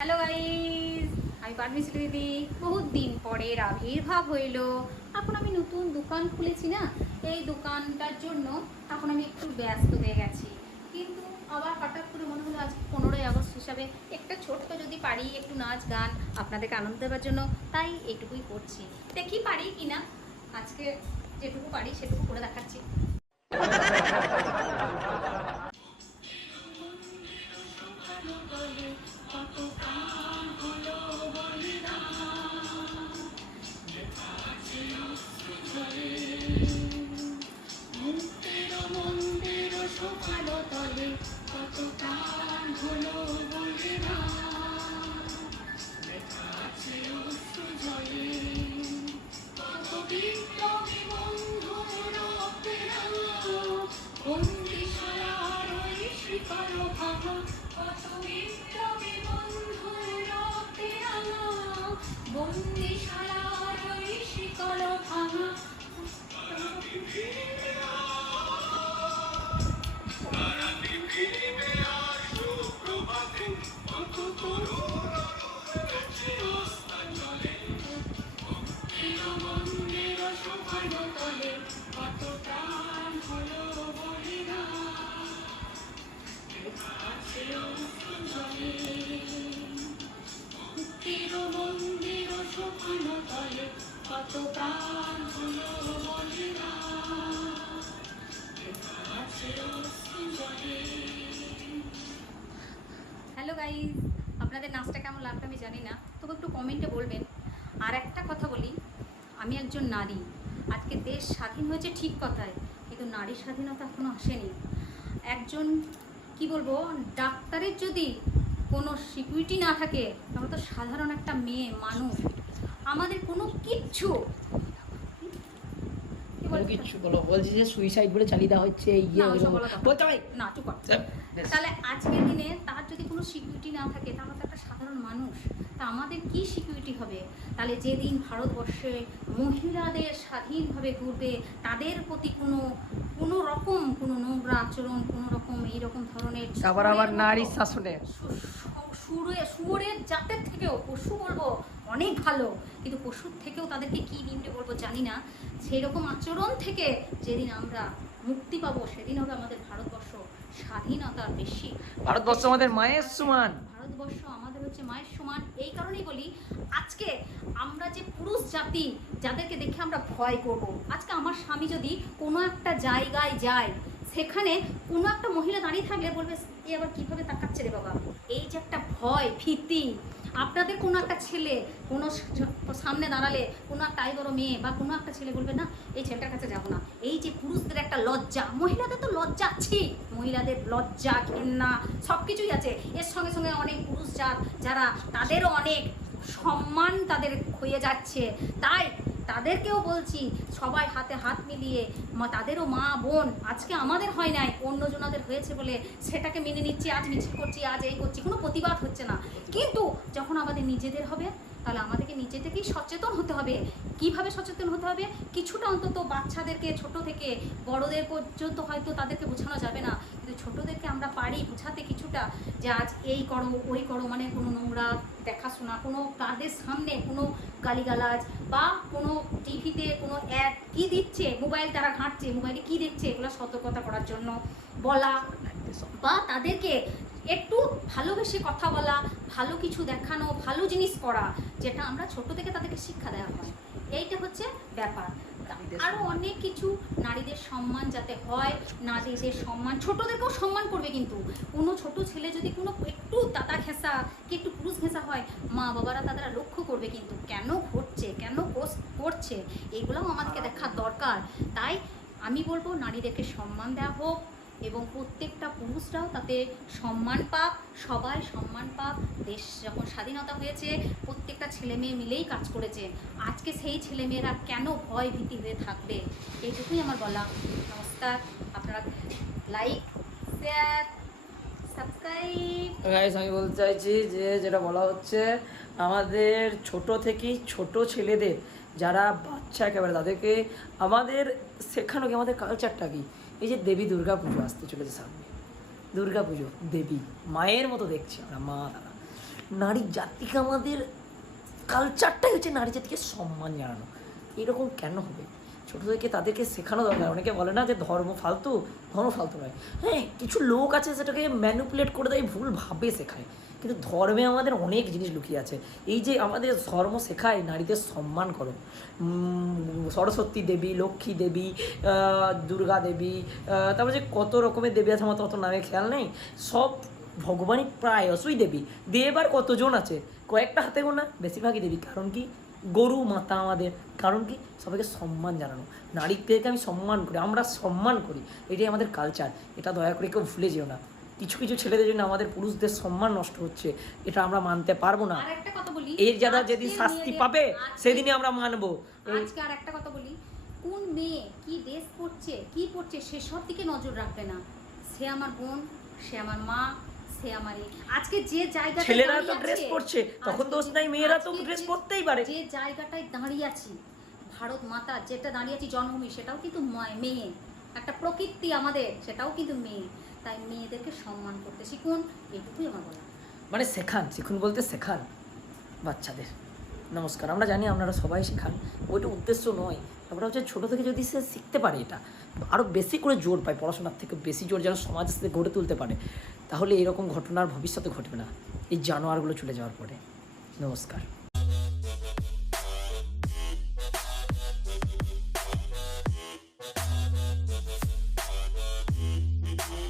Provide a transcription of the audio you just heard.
Hello guys, আমি permission দিদি। বহুত দিন পরের আবির্ভাব হইল। এখন আমি নতুন দোকান খুলেছি না, এই দোকানটার জন্য এখন আমি একটু ব্যস্ত হয়ে গেছি। কিন্তু আবার হঠাৎ করে মনে হলো আজ 15ই আগস্ট হিসাবে একটা ছোট্ট যদি পারি একটু নাচ গান আপনাদেরকে আনন্দ দেওয়ার জন্য, তাই এইটুকুই করছি। দেখি পারি কি না, আজকে যেটুকু পারি সেটুকু করে দেখাচ্ছি। সকালো তলে কত প্রাণ হলো বলিরা, লেখা আছে অশ্রু জলে কত বিপ্লবী বন্ধুর রক্তেরা, বন্দিশালার ওই শিকল ভাঙা, কত বিপ্লবী বন্ধুর রক্তেরা, বন্দিশালার ওই শিকল ভাঙা। কত প্রাণ হলো বলিরা, মুক্তির মন্দির সোপানো তলে কত প্রাণ হলো বলিরা। হ্যালো গাইজ, আপনাদের নাচটা কেমন লাগলো আমি জানি না, তবু একটু কমেন্টে বলবেন। আর একটা কথা বলি, আমি একজন নারী। আজকে দেশ স্বাধীন হয়েছে ঠিক কথায়, কিন্তু নারীর স্বাধীনতা এখনও আসেনি। একজন কি বলবো, ডাক্তারের যদি কোনো সিকিউরিটি না থাকে, আমরা তো সাধারণ একটা মেয়ে মানুষ, আমাদের কোনো কিচ্ছু কিচ্ছু বলো, বলছি যে সুইসাইড বলে চালিয়ে দেওয়া হচ্ছে বলতে হবে না, চুপ কর। তাহলে আজকের দিনে তার যদি কোনো সিকিউরিটি না থাকে, তাহলে তো একটা সাধারণ মানুষ, তা আমাদের কি সিকিউরিটি হবে? তাহলে যেদিন ভারতবর্ষে মহিলাদের স্বাধীনভাবে ঘুরবে, তাদের প্রতি কোনো রকম কোনো নোংরা আচরণ, কোনো রকম এইরকম ধরনের আবার নারী শাসনে শুয়োরের জাতের থেকেও পশু বলবো অনেক ভালো, কিন্তু পশুর থেকেও তাদেরকে কি নিম্নে বলবো জানি না, সেই রকম আচরণ থেকে যেদিন আমরা মুক্তি পাবো, সেদিন হবে আমাদের ভারতবর্ষ স্বাধীনতা বেশি। ভারতবর্ষ আমাদের মায়ের সমান, ভারতবর্ষ আমাদের হচ্ছে মায়ের সমান। এই কারণেই বলি, আজকে আমরা যে পুরুষ জাতি, যাদেরকে দেখে আমরা ভয় করব, আজকে আমার স্বামী যদি কোনো একটা জায়গায় যায়, সেখানে কোনো একটা মহিলা দাঁড়িয়ে থাকলে বলবে এ আবার কীভাবে তাকাচ্ছে রে বাবা। এই যে একটা ভয় ভীতি, আপনাদের কোনো একটা ছেলে কোনো সামনে দাঁড়ালে, কোনো একটা বড় মেয়ে বা কোনো একটা ছেলে বলবে না এই ছেলেটার কাছে যাবো না। এই যে পুরুষদের একটা লজ্জা, মহিলাদের তো লজ্জা আছেই, মহিলাদের লজ্জা ঘেন্না সব কিছুই আছে, এর সঙ্গে সঙ্গে অনেক পুরুষ যারা তাদেরও অনেক সম্মান তাদের হয়ে যাচ্ছে। তাই তাদেরকেও বলছি, সবাই হাতে হাত মিলিয়ে, তাদেরও মা বোন, আজকে আমাদের হয় নাই, অন্যজনাদের হয়েছে বলে সেটাকে মেনে নিচ্ছি, আজ মিছিল করছি, আজ এই করছি, কোনো প্রতিবাদ হচ্ছে না। কিন্তু যখন আমাদের নিজেদের হবে, তাহলে আমাদেরকে নিজে থেকেই সচেতন হতে হবে। কিভাবে সচেতন হতে হবে? কিছুটা অন্তত বাচ্চাদেরকে, ছোট থেকে বড়দের পর্যন্ত হয়তো তাদেরকে বোঝানো যাবে না, কিন্তু ছোটোদেরকে আমরা পারি বোঝাতে কিছুটা, যে আজ এই করো ওই করো, মানে কোনো নোংরা দেখাশোনা, কোনো তাদের সামনে কোনো গালিগালাজ বা কোনো টিভিতে কোনো অ্যাড কী দিচ্ছে, মোবাইল তারা ঘাঁটছে, মোবাইলে কী দেখছে, এগুলো সতর্কতা করার জন্য বলা, বা তাদেরকে একটু ভালোবেসে কথা বলা, ভালো কিছু দেখানো, ভালো জিনিস করা, যেটা আমরা ছোট থেকে তাদেরকে শিক্ষা দেওয়া হয়। এইটা হচ্ছে ব্যাপার। আরও অনেক কিছু, নারীদের সম্মান যাতে হয়, নারীদের সম্মান, ছোটদেরকেও সম্মান করবে। কিন্তু কোনো ছোট ছেলে যদি কোনো একটু দাদা ঘেঁষা কি একটু পুরুষ ঘেঁষা হয়, মা বাবারা তারা লক্ষ্য করবে, কিন্তু কেন ঘটছে, কেন করছে, এগুলোও আমাদেরকে দেখার দরকার। তাই আমি বলবো নারীদেরকে সম্মান দেওয়া হোক, এবং প্রত্যেকটা পুরুষরাও তাতে সম্মান পাক, সবাই সম্মান পাক। দেশ যখন স্বাধীনতা হয়েছে, প্রত্যেকটা ছেলে মেয়ে মিলেই কাজ করেছে, আজকে সেই ছেলেমেয়েরা কেন ভয় ভীতি হয়ে থাকবে? এইটুকুই আমার বলা। নমস্কার, আপনারা লাইক, শেয়ার, সাবস্ক্রাইব। গাইস, আমি বলতে চাইছি যে যেটা বলা হচ্ছে, আমাদের ছোট থেকেই ছোট ছেলেদের, যারা বাচ্চা একেবারে, তাদেরকে আমাদের শেখানো কি, আমাদের কালচারটা কি। এই যে দেবী দুর্গা পুজো আসতে চলেছে সামনে, দুর্গা পুজো, দেবী মায়ের মতো দেখছি আমরা, মা দাদা, নারী জাতিকে, আমাদের কালচারটাই হচ্ছে নারী জাতিকে সম্মান জানানো। এরকম কেন হবে? ছোটো থেকে তাদেরকে শেখানো দরকার। অনেকে বলে না যে ধর্ম ফালতু, ধর্ম ফালতু নয়। হ্যাঁ, কিছু লোক আছে সেটাকে ম্যানিপুলেট করে দেয়, ভুলভাবে শেখায়, কিন্তু ধর্মে আমাদের অনেক জিনিস লুকিয়ে আছে। এই যে আমাদের ধর্ম শেখায় নারীদের সম্মান করো, সরস্বতী দেবী, লক্ষ্মী দেবী, দুর্গা দেবী, তারপরে যে কত রকমের দেবী আছে, আমার তো অত নামে খেয়াল নেই, সব ভগবানই প্রায়শই দেবী। দেব আর কতজন আছে? কয়েকটা হাতে গোনা, বেশিরভাগই দেবী। কারণ কি? গরু মাতা আমাদের। কারণ কি? সবাইকে সম্মান জানানো। নারীদেরকে আমি সম্মান করি, আমরা সম্মান করি, এটাই আমাদের কালচার। এটা দয়া করে কেউ ভুলে যেও না। কিছু কিছু ছেলেদের জন্য আমাদের পুরুষদের সম্মান নষ্ট হচ্ছে, এটা আমরা মানতে পারবো না। আর একটা কথা বলি, এর যারা যেদিন শাস্তি পাবে সেদিনই আমরা মানবো। আজকে আর একটা কথা বলি, কোন মেয়ে কি ড্রেস পরছে, কি পরছে, সেসব দিকে নজর রাখবে না। সে আমার বোন, সে আমার মা, সে আমার আজকে যে জায়গাটা ছেলেরা তো ড্রেস পরছে, তখন দোষ নাই, মেয়েরা তো ড্রেস পরতেই পারে। যে জায়গাটায় দাঁড়িয়ে আছি, ভারত মাতা যেটা দাঁড়িয়ে আছি জন্মভূমি, সেটাও কিন্তু মেয়ে। একটা প্রকৃতি আমাদের, সেটাও কিন্তু মেয়ে। তাই মেয়েদেরকে সম্মান করতে শিখুন, এটুকুই আমার বলা। মানে শিখুন বলতে শেখান বাচ্চাদের। নমস্কার, আমরা জানি আপনারা সবাই শেখান, ওইটা উদ্দেশ্য নয়। আমরা হচ্ছে ছোটো থেকে যদি সে শিখতে পারে, এটা আরও বেশি করে জোর পায়, পড়াশোনার থেকে বেশি জোর যেন সমাজ থেকে গড়ে তুলতে পারে, তাহলে এরকম ঘটনার ভবিষ্যতে ঘটবে না, এই জানোয়ারগুলো চলে যাওয়ার পরে। নমস্কার।